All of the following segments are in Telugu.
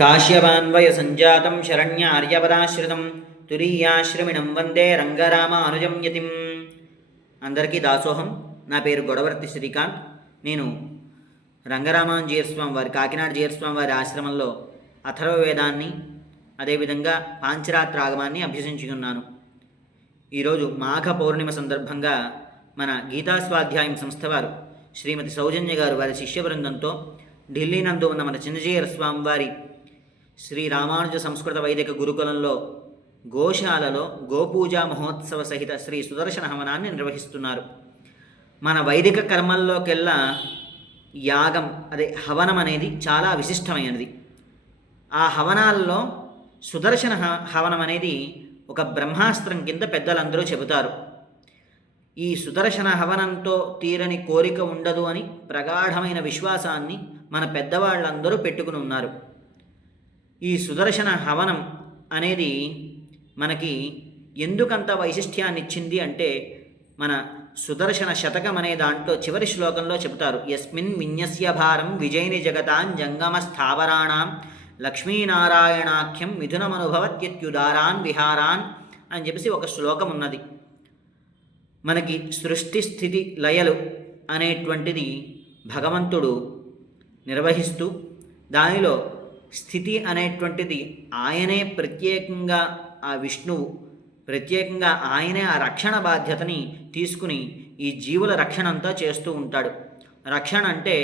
కాశ్యపాన్వయ సంజాతం శరణ్య ఆర్యపదాశ్రితం తురీయాశ్రమిణం వందే రంగరామానుజం యతిం. అందరికీ దాసోహం. నా పేరు గొడవర్తి శ్రీకాంత్. నేను రంగరామానుజీయ స్వామి వారి కాకినాడ జీయస్వామి వారి ఆశ్రమంలో అథర్వవేదాన్ని అదేవిధంగా పాంచరాత్రాగమాన్ని అభ్యసించుకున్నాను. ఈరోజు మాఘ పౌర్ణిమ సందర్భంగా మన గీతాస్వాధ్యాయం సంస్థ వారు శ్రీమతి సౌజన్య గారు వారి శిష్య బృందంతో ఢిల్లీ నందు ఉన్న మన చిన్నజీయర స్వామి వారి శ్రీ రామానుజ సంస్కృత వైదిక గురుకులంలో గోశాలలో గోపూజా మహోత్సవ సహిత శ్రీ సుదర్శన హవనాన్ని నిర్వహిస్తున్నారు. మన వైదిక కర్మల్లోకెల్లా యాగం హవనం అనేది చాలా విశిష్టమైనది. ఆ హవనాల్లో సుదర్శన హవనం అనేది ఒక బ్రహ్మాస్త్రం కింద పెద్దలందరూ చెబుతారు. ఈ సుదర్శన హవనంతో తీరని కోరిక ఉండదు అని ప్రగాఢమైన విశ్వాసాన్ని మన పెద్దవాళ్ళందరూ పెట్టుకుని ఉన్నారు. ఈ సుదర్శన హవనం అనేది మనకి ఎందుకంత వైశిష్ట్యాన్ని ఇచ్చింది అంటే, మన సుదర్శన శతకం అనే దాంట్లో చివరి శ్లోకంలో చెబుతారు, యస్మిన్ విన్యస్య భారం విజయిని జగతాన్ జంగమ స్థావరాణం లక్ష్మీనారాయణాఖ్యం మిథునమనుభవత్యుదారాన్ విహారాన్ అని చెప్పేసి ఒక శ్లోకం ఉన్నది. మనకి సృష్టి స్థితి లయలు అనేటువంటిది భగవంతుడు నిర్వహిస్తూ, దానిలో స్థితి అనేటువంటిది ఆయనే ప్రత్యేకంగా, ఆ విష్ణువు ప్రత్యేకంగా ఆయనే ఆ రక్షణ బాధ్యతని తీసుకుని ఈ జీవుల రక్షణ అంతా చేస్తూ ఉంటాడు. రక్షణ అంటే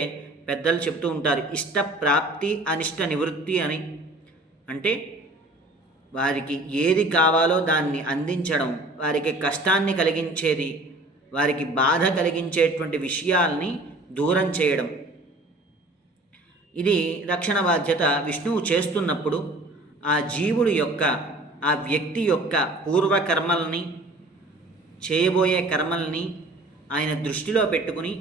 పెద్దలు చెప్తూ ఉంటారు, ఇష్ట ప్రాప్తి అనిష్ట నివృత్తి అని. అంటే వారికి ఏది కావాలో దాన్ని అందించడం, వారికి కష్టాన్ని కలిగించేది, వారికి బాధ కలిగించేటువంటి విషయాల్ని దూరం చేయడం, ఇది రక్షణ బాధ్యత విష్ణువు చేస్తున్నప్పుడు ఆ జీవుడు యొక్క, ఆ వ్యక్తి యొక్క పూర్వకర్మల్ని, చేయబోయే కర్మల్ని ఆయన దృష్టిలో పెట్టుకుని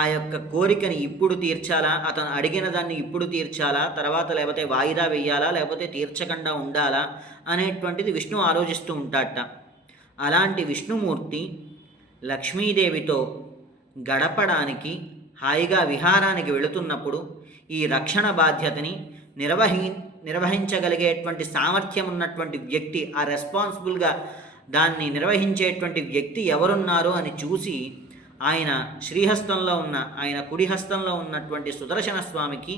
ఆ యొక్క కోరికని ఇప్పుడు తీర్చాలా, అతను అడిగిన దాన్ని ఇప్పుడు తీర్చాలా, తర్వాత లేకపోతే వాయిదా వేయాలా, లేకపోతే తీర్చకుండా ఉండాలా అనేటువంటిది విష్ణువు ఆలోచిస్తూ ఉంటాడట. అలాంటి విష్ణుమూర్తి లక్ష్మీదేవితో గడపడానికి హాయిగా విహారానికి వెళుతున్నప్పుడు ఈ రక్షణ బాధ్యతని నిర్వహించగలిగేటువంటి సామర్థ్యం ఉన్నటువంటి వ్యక్తి, ఆ రెస్పాన్సిబుల్గా దాన్ని నిర్వహించేటువంటి వ్యక్తి ఎవరున్నారు అని చూసి ఆయన శ్రీహస్తంలో ఉన్న, ఆయన కుడి హస్తంలో ఉన్నటువంటి సుదర్శన స్వామికి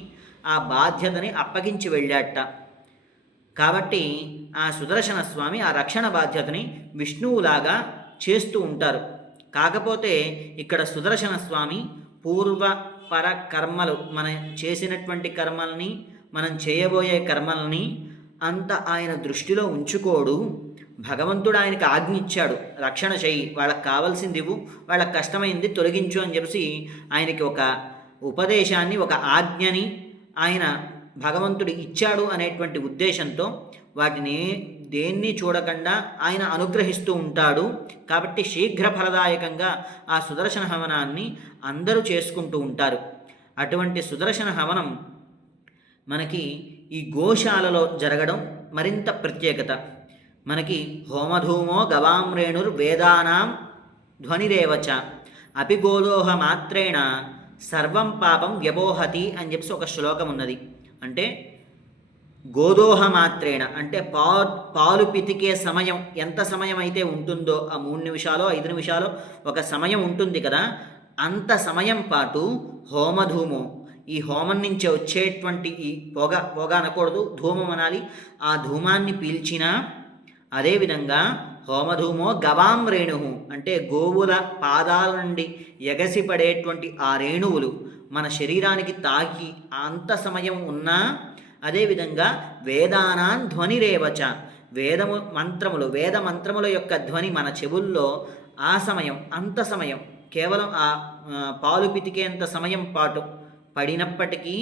ఆ బాధ్యతని అప్పగించి వెళ్ళాట. కాబట్టి ఆ సుదర్శన స్వామి ఆ రక్షణ బాధ్యతని విష్ణువులాగా చేస్తూ ఉంటారు. కాకపోతే ఇక్కడ సుదర్శన స్వామి పూర్వపర కర్మలు, మనం చేసినటువంటి కర్మల్ని, మనం చేయబోయే కర్మల్ని అంత ఆయన దృష్టిలో ఉంచుకోడు. భగవంతుడు ఆయనకి ఆజ్ఞ ఇచ్చాడు, రక్షణ చెయ్యి, వాళ్ళకి కావాల్సింది ఇవ్వు, వాళ్ళకి కష్టమైంది తొలగించు అని చెప్పి ఆయనకి ఒక ఉపదేశాన్ని, ఒక ఆజ్ఞని ఆయన భగవంతుడు ఇచ్చాడు అనేటువంటి ఉద్దేశంతో వాటిని దేన్ని చూడకుండా ఆయన అనుగ్రహిస్తూ ఉంటాడు. కాబట్టి శీఘ్ర ఫలదాయకంగా ఆ సుదర్శన హవనాన్ని అందరూ చేసుకుంటూ ఉంటారు. అటువంటి సుదర్శన హవనం మనకి ఈ గోశాలలో జరగడం మరింత ప్రత్యేకత. మనకి హోమధూమో గవామ్రేణుర్ వేదానాం ధ్వనిరేవచ అపి గోదోహ మాత్రేణ సర్వం పాపం వ్యబోహతి అని చెప్పి ఒక శ్లోకం ఉన్నది. అంటే గోదోహ మాత్రేణ అంటే పాలు పితికే సమయం ఎంత సమయం అయితే ఉంటుందో, ఆ 3 నిమిషాలు 5 నిమిషాలు ఒక సమయం ఉంటుంది కదా, అంత సమయం పాటు హోమధూమం, ఈ హోమం నుంచి వచ్చేటువంటి ఈ పొగ అనకూడదు, ధూమం అనాలి, ఆ ధూమాన్ని పీల్చినా, అదేవిధంగా హోమధూమో గవాం రేణు అంటే గోవుల పాదాల నుండి ఎగసిపడేటువంటి ఆ రేణువులు మన శరీరానికి తాకి అంత సమయం ఉన్నా, అదేవిధంగా వేదానాన్ ధ్వనిరేవచ వేద మంత్రముల యొక్క ధ్వని మన చెవుల్లో ఆ సమయం, అంత సమయం, కేవలం ఆ పాలు పితికేంత సమయం పాటు పడినప్పటికీ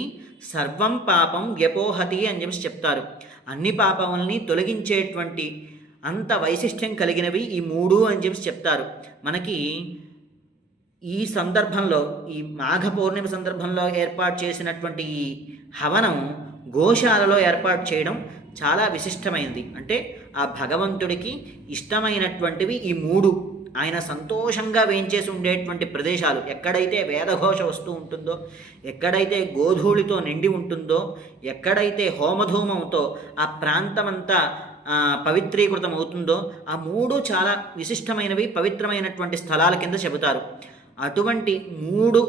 సర్వం పాపం వ్యపోహతి అని చెప్పి చెప్తారు. అన్ని పాపముల్ని తొలగించేటువంటి అంత వైశిష్ట్యం కలిగినవి ఈ 3 అని చెప్పి చెప్తారు. మనకి ఈ సందర్భంలో, ఈ మాఘ పౌర్ణిమ సందర్భంలో ఏర్పాటు చేసినటువంటి ఈ హవనం గోశాలలో ఏర్పాటు చేయడం చాలా విశిష్టమైనది. అంటే ఆ భగవంతుడికి ఇష్టమైనటువంటివి ఈ 3 ఆయన సంతోషంగా వేంచేసి ఉండేటువంటి ప్రదేశాలు, ఎక్కడైతే వేదఘోష వస్తూ ఉంటుందో, ఎక్కడైతే గోధూళితో నిండి ఉంటుందో, ఎక్కడైతే హోమధూమంతో ఆ ప్రాంతమంతా పవిత్రీకృతం అవుతుందో, ఆ మూడు చాలా విశిష్టమైనవి, పవిత్రమైనటువంటి స్థలాల కింద చెబుతారు. అటువంటి 3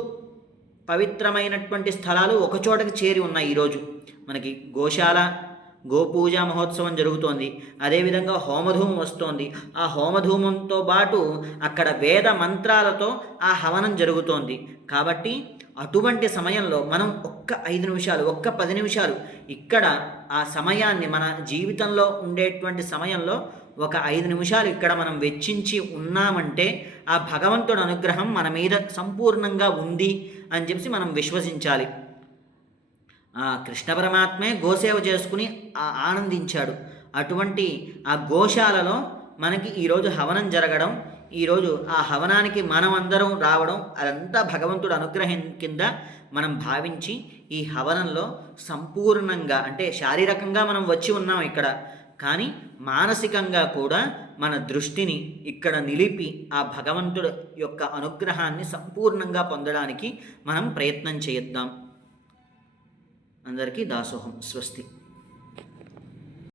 పవిత్రమైనటువంటి స్థలాలు ఒకచోటకి చేరి ఉన్నాయి. ఈరోజు మనకి గోశాల గోపూజ మహోత్సవం జరుగుతోంది, అదేవిధంగా హోమధూమం వస్తోంది. ఆ హోమధూమంతో పాటు అక్కడ వేద మంత్రాలతో ఆ హవనం జరుగుతోంది. కాబట్టి అటువంటి సమయంలో మనం ఒక్క 5 నిమిషాలు, ఒక్క 10 నిమిషాలు ఇక్కడ ఆ సమయాన్ని, మన జీవితంలో ఉండేటువంటి సమయంలో ఒక 5 నిమిషాలు ఇక్కడ మనం వెచ్చించి ఉన్నామంటే ఆ భగవంతుడి అనుగ్రహం మన మీద సంపూర్ణంగా ఉంది అని చెప్పి మనం విశ్వసించాలి. ఆ కృష్ణ పరమాత్మే గోసేవ చేసుకుని ఆనందించాడు. అటువంటి ఆ గోశాలలో మనకి ఈరోజు హవనం జరగడం, ఈరోజు ఆ హవనానికి మనం అందరం రావడం, అదంతా భగవంతుడు అనుగ్రహం కింద మనం భావించి ఈ హవనంలో సంపూర్ణంగా, అంటే శారీరకంగా మనం వచ్చి ఉన్నాం ఇక్కడ, కానీ మానసికంగా కూడా మన దృష్టిని ఇక్కడ నిలిపి ఆ భగవంతుడు యొక్క అనుగ్రహాన్ని సంపూర్ణంగా పొందడానికి మనం ప్రయత్నం చేద్దాం. అందరికీ దాసోహం. స్వస్తి.